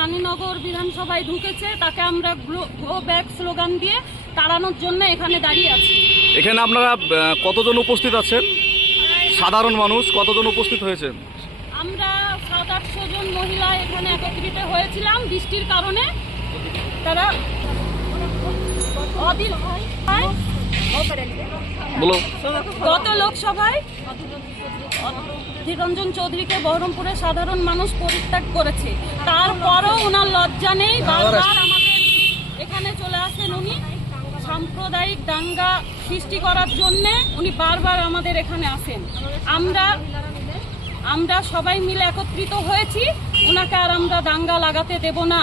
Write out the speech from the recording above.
রানীনগর বিধানসভায় ঢুকেছে তাকে আমরা গো ব্যাক স্লোগান দিয়ে তাড়ানোর জন্য এখানে দাঁড়িয়ে আছি। এখানে আপনারা কতজন উপস্থিত আছেন? সাধারণ মানুষ কতজন উপস্থিত হয়েছেন? আমরা সাত আটশো জন মহিলা এখানে একত্রিত হয়েছিলাম বৃষ্টির কারণে। তারা বলো। গত লোকসভায় ধীরঞ্জন চৌধুরীকে বহরমপুরের সাধারণ মানুষ পরিত্যাগ করেছে। তারপরও ওনার লজ্জা নেই বারবার আমাদের এখানে চলে আসেন উনি। সাম্প্রদায়িক দাঙ্গা সৃষ্টি করার জন্য উনি বারবার আমাদের এখানে আসেন। আমরা আমরা সবাই মিলে একত্রিত হয়েছি। ওনাকে আর আমরা দাঙ্গা লাগাতে দেব না।